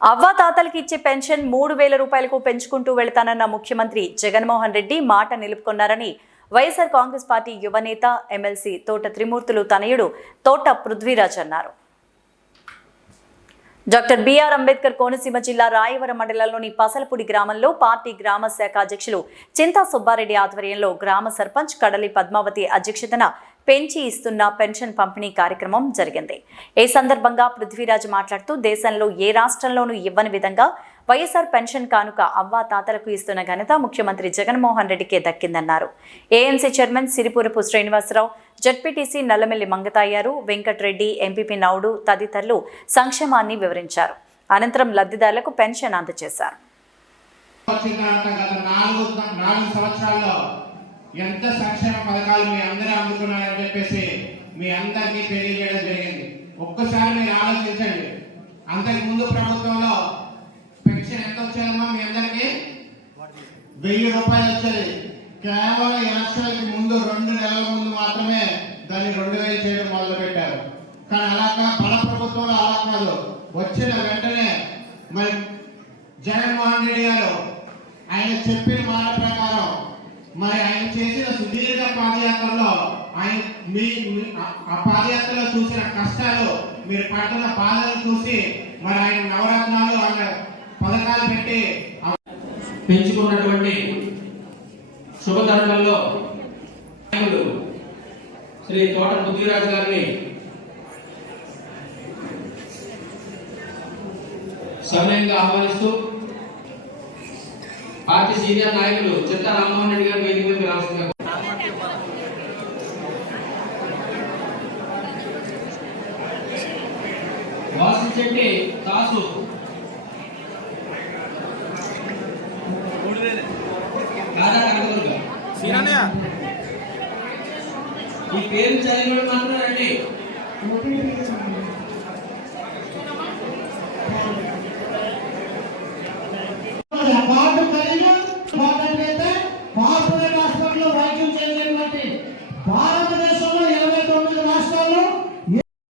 అవ్వాతాతలకు ఇచ్చే పెన్షన్ మూడు వేల రూపాయలకు పెంచుకుంటూ వెళ్తానన్న ముఖ్యమంత్రి జగన్మోహన్ రెడ్డి మాట నిలుపుకున్నారని వైఎస్ఆర్ కాంగ్రెస్ పార్టీ యువనేత ఎమ్మెల్సీ తోట త్రిమూర్తులు తనయుడు తోట పృథ్వీరాజ్ అన్నారు. డాక్టర్ బిఆర్ అంబేద్కర్ కోనసీమ జిల్లా రాయవరం మండలంలోని పసలపూడి గ్రామంలో పార్టీ గ్రామ శాఖ అధ్యక్షులు చింతా సుబ్బారెడ్డి ఆధ్వర్యంలో గ్రామ సర్పంచ్ కడలి పద్మావతి అధ్యక్షతన పెంచి ఇస్తున్న పెన్షన్ పంపిణీ కార్యక్రమం జరిగింది. ఈ సందర్భంగా పృథ్వీరాజ్ మాట్లాడుతూ దేశంలో ఏ రాష్ట్రంలోనూ ఇవ్వని విధంగా వైఎస్ఆర్ పెన్షన్ కానుక అవ్వా తాతలకు ఇస్తున్న ఘనత ముఖ్యమంత్రి జగన్మోహన్ రెడ్డికే దక్కిందన్నారు. AMC chairman Siripurapu Srinivasarao ZPTC Nallamelli Mangatayaru Venkatreddy MPP Naudu తదితరులు సంక్షేమాన్ని వివరించారు. అనంతరం లబ్ధిదారులకు పెన్షన్ అందజేశారు. ఎంత సంక్షేమ పథకాలు మీ అందరూ అందుకున్నారని చెప్పేసి మీ అందరికీ తెలియజేయడం జరిగింది. ఒక్కసారి మీరు ఆలోచించండి. అంతకు ముందు ప్రభుత్వంలో పెన్షన్ ఎంత వచ్చేదమ్మా మీ అందరికీ? వెయ్యి రూపాయలు వచ్చేది. కేవలం ఎలక్షన్కి ముందు రెండు నెలల ముందు మాత్రమే దాన్ని రెండు వేలు చేయడం మొదలు పెట్టారు కానీ అలా కా- మన ప్రభుత్వంలో అలా కాదు. వచ్చిన వెంటనే మరి జగన్మోహన్ రెడ్డి గారు ఆయన చెప్పిన మరి ఆయన చేసిన సుదీర్ఘ పాదయాత్రలో ఆయన మీ ఆ- పాదయాత్రలో చూసిన కష్టాలు మీరు పడుతున్న బాధలు చూసి మరి ఆయన నవరత్నాలు ఆయన పథకాలు పెట్టి పెంచుకున్నటువంటి శుభతరుణంలో నాయకుడు శ్రీ తోట పృథ్వీరాజు గారిని సమయంగా ఆహ్వానిస్తూ పార్టీ సీనియర్ నాయకులు చిత్త వాసించెట్టి దాసు ఈ పేరు చదివిన మాత్రం రండి